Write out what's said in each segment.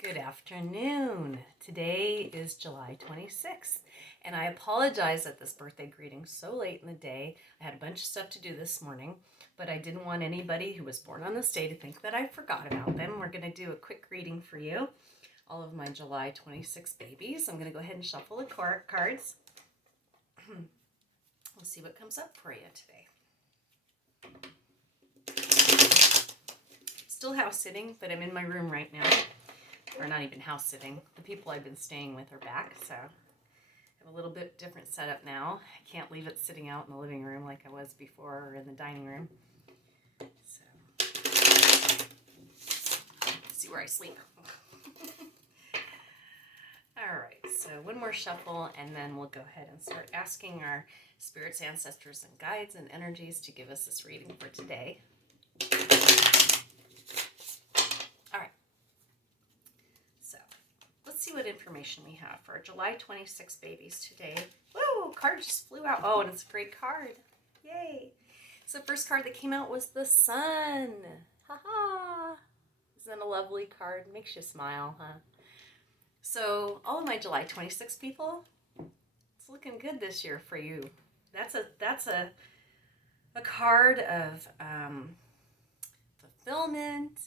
Good afternoon. Today is July 26th, and I apologize at this birthday greeting so late in the day. I had a bunch of stuff to do this morning, but I didn't want anybody who was born on this day to think that I forgot about them. We're going to do a quick greeting for you, all of my July 26 babies. I'm going to go ahead and shuffle the cards. We'll see what comes up for you today. Still house sitting, but I'm in my room right now. Or not even house sitting. The people I've been staying with are back, so I have a little bit different setup now. I can't leave it sitting out in the living room like I was before or in the dining room. So, see where I sleep. All right, so one more shuffle and then we'll go ahead and start asking our spirits, ancestors, and guides and energies to give us this reading for today. Let's see what information we have for our July 26 babies today. Whoa, card just flew out. Oh, and it's a great card. Yay. So the first card that came out was the Sun. Haha. Isn't that a lovely card? Makes you smile, huh? So all of my July 26 people, it's looking good this year for you. That's a card of fulfillment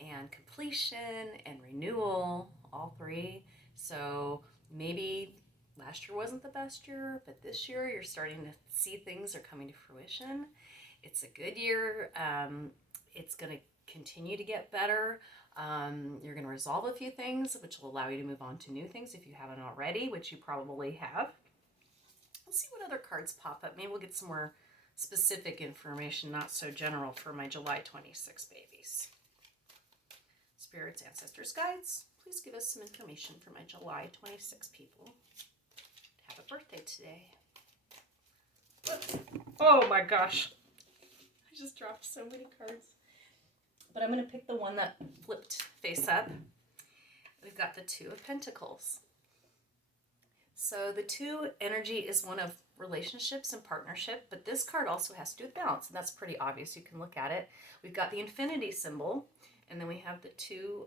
and completion and renewal, all three. So maybe last year wasn't the best year, but this year you're starting to see things are coming to fruition. It's a good year. It's going to continue to get better. You're going to resolve a few things, which will allow you to move on to new things if you haven't already, which you probably have. Let's see what other cards pop up. Maybe we'll get some more specific information, not so general, for my July 26 babies. Spirits, ancestors, guides, please give us some information for my July 26 people. Have a birthday today. Whoops. Oh my gosh. I just dropped so many cards. But I'm going to pick the one that flipped face up. We've got the Two of Pentacles. So the Two energy is one of relationships and partnership, but this card also has to do with balance, and that's pretty obvious. You can look at it. We've got the infinity symbol, and then we have the Two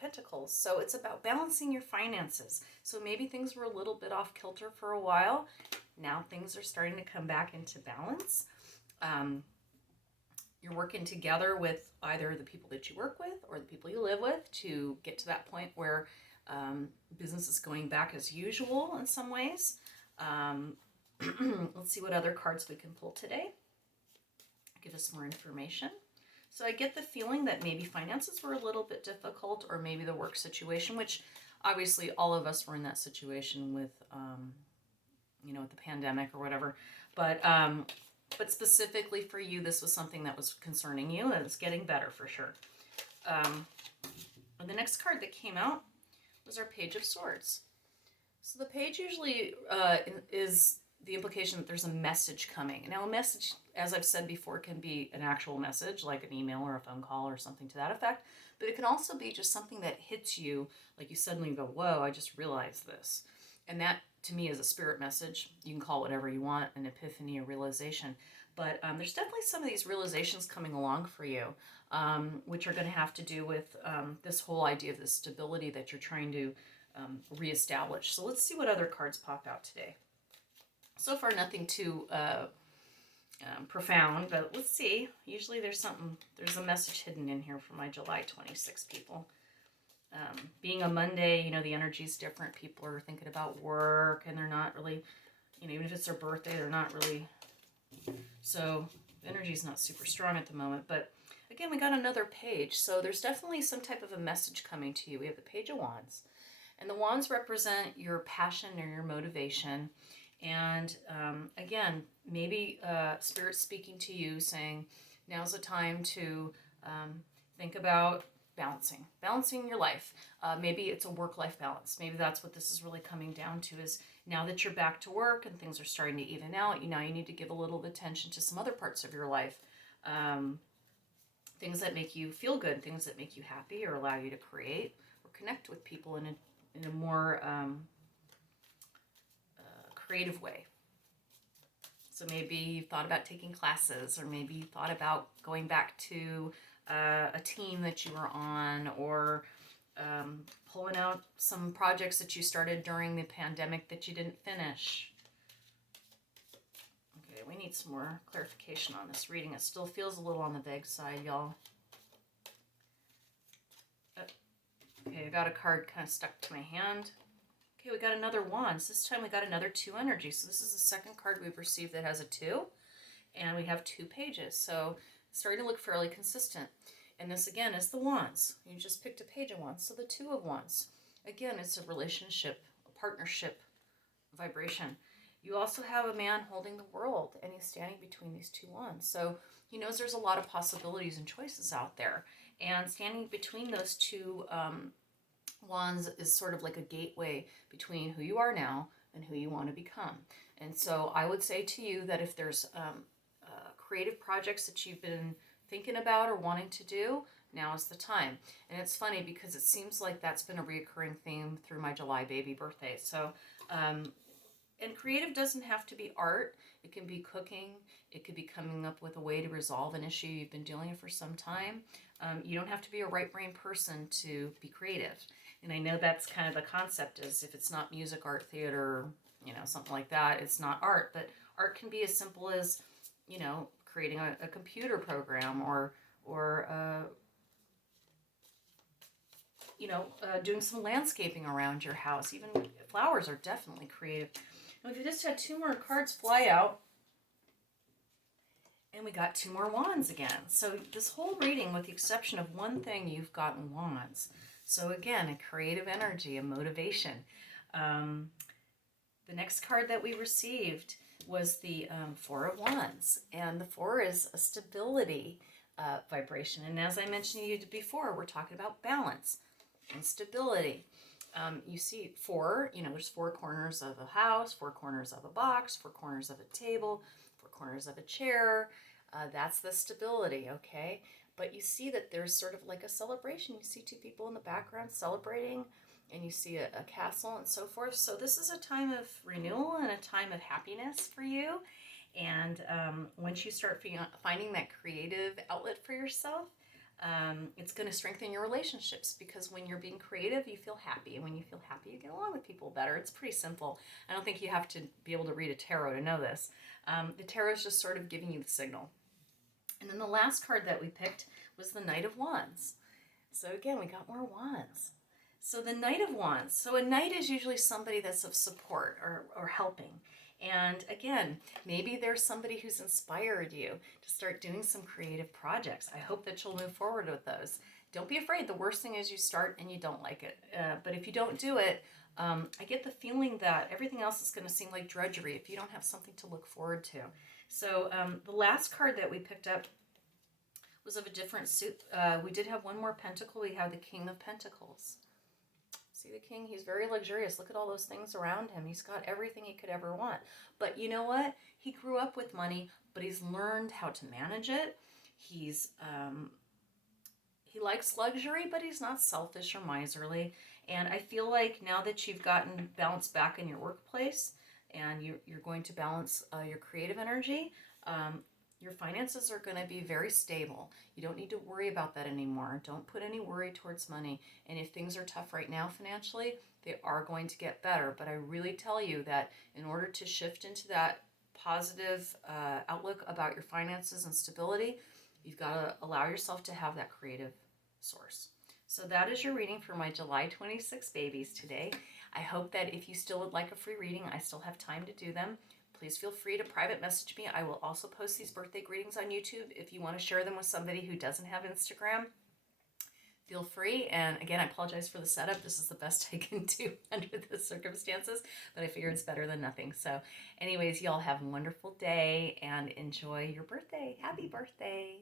Pentacles. So it's about balancing your finances. So maybe things were a little bit off kilter for a while. Now things are starting to come back into balance. You're working together with either the people that you work with or the people you live with to get to that point where business is going back as usual in some ways. Let's see what other cards we can pull today. Give us more information. So I get the feeling that maybe finances were a little bit difficult, or maybe the work situation, which obviously all of us were in that situation with, with the pandemic or whatever. But specifically for you, this was something that was concerning you, and it's getting better for sure. And the next card that came out was our Page of Swords. So the page usually is the implication that there's a message coming. Now, a message, as I've said before, can be an actual message, like an email or a phone call or something to that effect. But it can also be just something that hits you, like you suddenly go, whoa, I just realized this. And that, to me, is a spirit message. You can call it whatever you want, an epiphany, a realization. But there's definitely some of these realizations coming along for you, which are going to have to do with this whole idea of the stability that you're trying to reestablish. So let's see what other cards pop out today. So far, nothing too profound, but let's see. Usually there's a message hidden in here for my July 26 people. Being a Monday, the energy is different. People are thinking about work, and they're not really, even if it's their birthday, they're not really. So the energy is not super strong at the moment. But again, we got another page. So there's definitely some type of a message coming to you. We have the Page of Wands. And the wands represent your passion or your motivation. And again, maybe Spirit speaking to you saying, now's the time to think about balancing your life. Maybe it's a work-life balance. Maybe that's what this is really coming down to, is now that you're back to work and things are starting to even out, you need to give a little attention to some other parts of your life. Things that make you feel good, things that make you happy or allow you to create or connect with people in a more creative way. So maybe you thought about taking classes, or maybe you thought about going back to a team that you were on, or pulling out some projects that you started during the pandemic that you didn't finish. Okay, we need some more clarification on this reading. It still feels a little on the vague side, y'all. Okay, I got a card kind of stuck to my hand. Okay, we got another Wands. This time we got another 2 energy. So this is the second card we've received that has a 2. And we have 2 pages. So it's starting to look fairly consistent. And this again is the Wands. You just picked a page of Wands. So the 2 of Wands. Again, it's a relationship, a partnership vibration. You also have a man holding the world, and he's standing between these 2 wands. So he knows there's a lot of possibilities and choices out there. And standing between those 2 wands is sort of like a gateway between who you are now and who you want to become. And so I would say to you that if there's creative projects that you've been thinking about or wanting to do, now is the time. And it's funny because it seems like that's been a reoccurring theme through my July baby birthday. So, and creative doesn't have to be art. It can be cooking. It could be coming up with a way to resolve an issue you've been dealing with for some time. You don't have to be a right brain person to be creative. And I know that's kind of the concept is if it's not music, art, theater, something like that, it's not art. But art can be as simple as, creating a computer program or doing some landscaping around your house. Even flowers are definitely creative. Now, we just had 2 more cards fly out. And we got 2 more wands again. So this whole reading, with the exception of one thing, you've gotten wands. So again, a creative energy, a motivation. The next card that we received was the 4 of Wands. And the 4 is a stability vibration. And as I mentioned to you before, we're talking about balance and stability. You see 4, there's 4 corners of a house, 4 corners of a box, 4 corners of a table, 4 corners of a chair. That's the stability, okay? But you see that there's sort of like a celebration. You see 2 people in the background celebrating, and you see a castle and so forth. So this is a time of renewal and a time of happiness for you. And once you start finding that creative outlet for yourself, it's going to strengthen your relationships, because when you're being creative, you feel happy. And when you feel happy, you get along with people better. It's pretty simple. I don't think you have to be able to read a tarot to know this. The tarot is just sort of giving you the signal. And then the last card that we picked was the Knight of Wands. So again, we got more wands. So the Knight of Wands. So a knight is usually somebody that's of support or helping. And again, maybe there's somebody who's inspired you to start doing some creative projects. I hope that you'll move forward with those. Don't be afraid. The worst thing is you start and you don't like it. But if you don't do it, I get the feeling that everything else is going to seem like drudgery if you don't have something to look forward to. So the last card that we picked up was of a different suit. We did have one more pentacle. We have the King of Pentacles. See the king? He's very luxurious. Look at all those things around him. He's got everything he could ever want. But you know what? He grew up with money, but he's learned how to manage it. He likes luxury, but he's not selfish or miserly. And I feel like now that you've gotten balance back in your workplace and you're going to balance your creative energy, your finances are going to be very stable. You don't need to worry about that anymore. Don't put any worry towards money. And if things are tough right now financially, they are going to get better. But I really tell you that in order to shift into that positive outlook about your finances and stability, you've got to allow yourself to have that creative source. So that is your reading for my July 26 babies today. I hope that if you still would like a free reading, I still have time to do them. Please feel free to private message me. I will also post these birthday greetings on YouTube. If you want to share them with somebody who doesn't have Instagram, feel free. And again, I apologize for the setup. This is the best I can do under the circumstances, but I figure it's better than nothing. So anyways, y'all have a wonderful day and enjoy your birthday. Happy birthday.